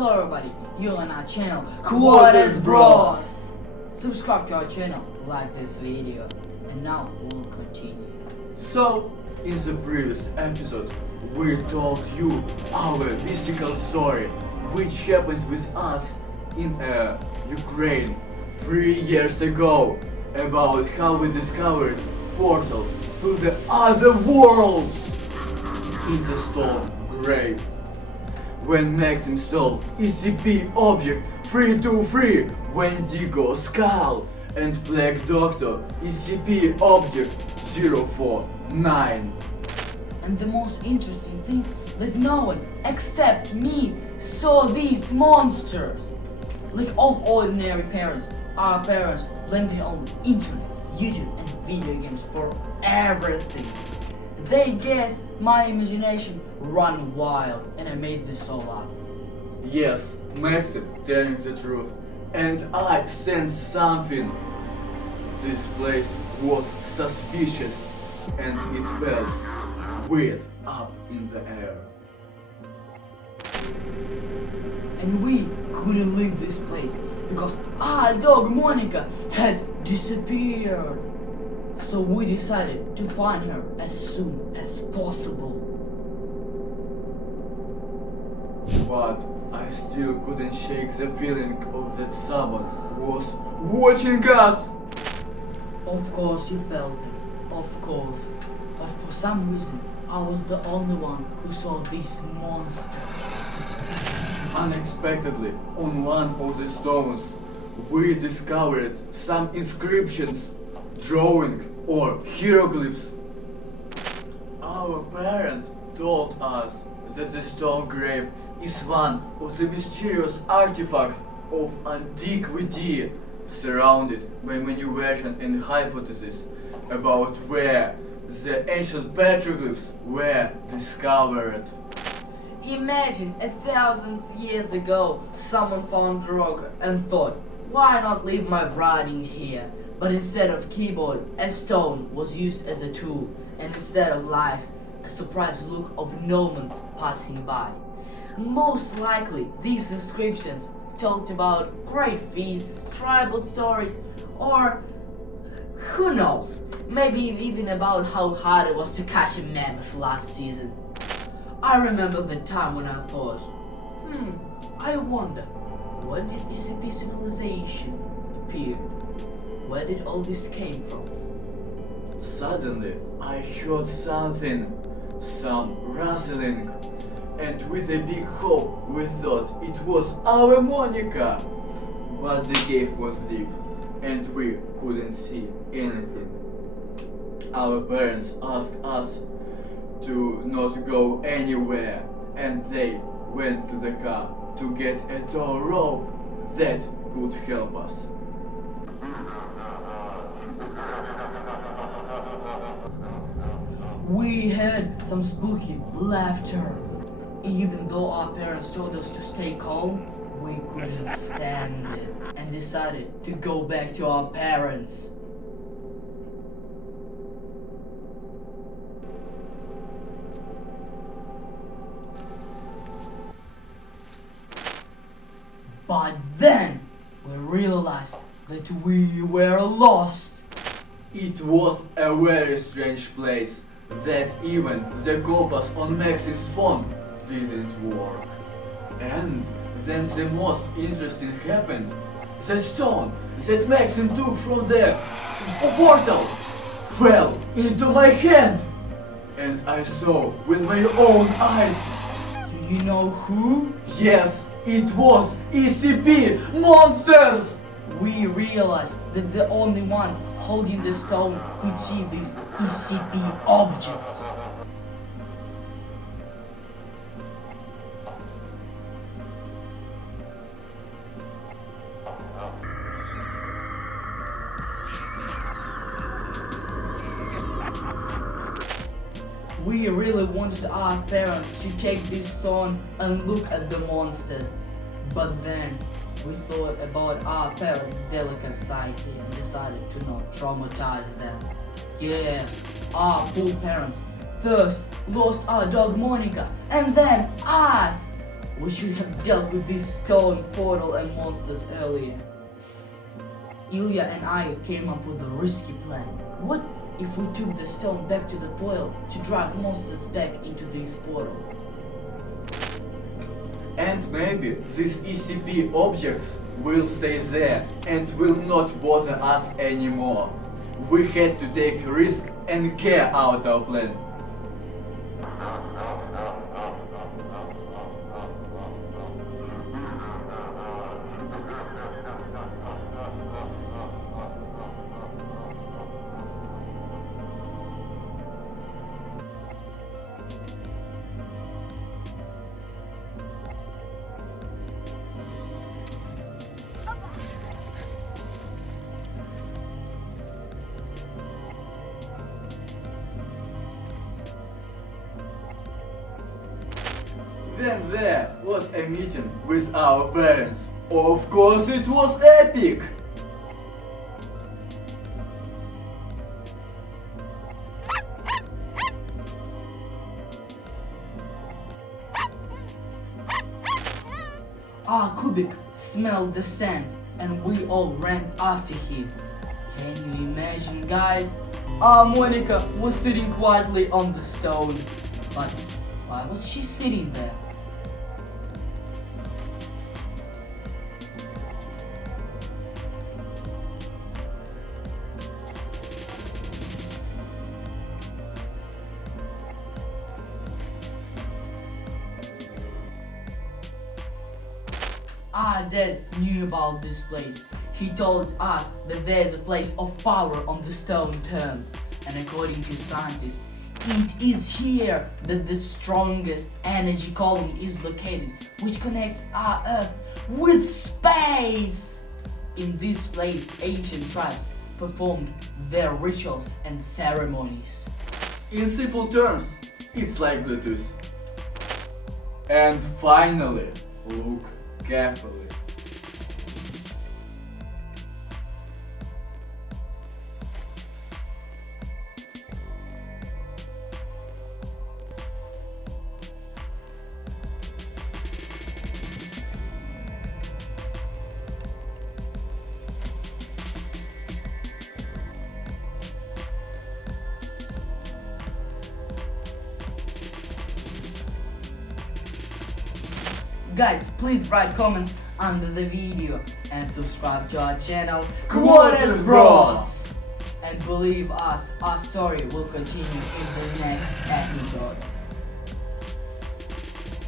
Hello everybody, you're on our channel, Quartersbros! Subscribe to our channel, like this video, and now we'll continue. So, in the previous episode, we told you our mystical story, which happened with us in Ukraine 3 years ago, about how we discovered portal to the other worlds in the stone grave. When Maxim saw SCP object 323 Wendigo skull and Black Doctor SCP object 049. And the most interesting thing, that no one except me saw these monsters. Like all ordinary parents, our parents blamed on internet, YouTube and video games for everything. They guess my imagination run wild and I made this all up. Yes, Maxim telling the truth. And I sensed something. This place was suspicious and it felt weird up in the air. And we couldn't leave this place because our dog Monica had disappeared. So we decided to find her as soon as possible. But I still couldn't shake the feeling of that someone was watching us. Of course you felt it, of course. But for some reason, I was the only one who saw these monsters. Unexpectedly, on one of the stones, we discovered some inscriptions, drawing or hieroglyphs. Our parents told us that the stone grave is one of the mysterious artifacts of antiquity, surrounded by many versions and hypotheses about where the ancient petroglyphs were discovered. Imagine 1,000 years ago, someone found a rock and thought, why not leave my writing here? But instead of keyboard, a stone was used as a tool, and instead of lights, a surprised look of gnomes passing by. Most likely, these inscriptions talked about great feasts, tribal stories, or who knows, maybe even about how hard it was to catch a mammoth last season. I remember the time when I thought, I wonder, when did SCP civilization appear? Where did all this came from? Suddenly, I heard something, some rustling, and with a big hope we thought it was our Monica. But the cave was deep, and we couldn't see anything. Our parents asked us to not go anywhere, and they went to the car to get a tow rope that could help us. We heard some spooky laughter. Even though our parents told us to stay calm, we couldn't stand it and decided to go back to our parents. But then we realized that we were lost. It was a very strange place, that even the compass on Maxim's phone didn't work. And then the most interesting happened. The stone that Maxim took from the portal fell into my hand, and I saw with my own eyes. Do you know who? Yes, it was SCP monsters! We realized that the only one holding the stone could see these SCP objects. We really wanted our parents to take this stone and look at the monsters, but then we thought about our parents' delicate psyche and decided to not traumatize them. Yes, our poor parents first lost our dog Monica and then us. We should have dealt with this stone portal and monsters earlier. Ilya and I came up with a risky plan. What if we took the stone back to the portal to drive monsters back into this portal? And maybe these SCP objects will stay there and will not bother us anymore. We had to take a risk and carry out our plan. Then there was a meeting with our parents. Of course it was epic! Kubik smelled the sand and we all ran after him. Can you imagine, guys? Monica was sitting quietly on the stone. But why was she sitting there? Dad knew about this place. He told us that there's a place of power on the stone turn. And according to scientists, it is here that the strongest energy colony is located, which connects our Earth with space. In this place, ancient tribes performed their rituals and ceremonies. In simple terms, it's like Bluetooth. And finally, look carefully. Guys, please write comments under the video and subscribe to our channel Quartersbros. And believe us, our story will continue in the next episode.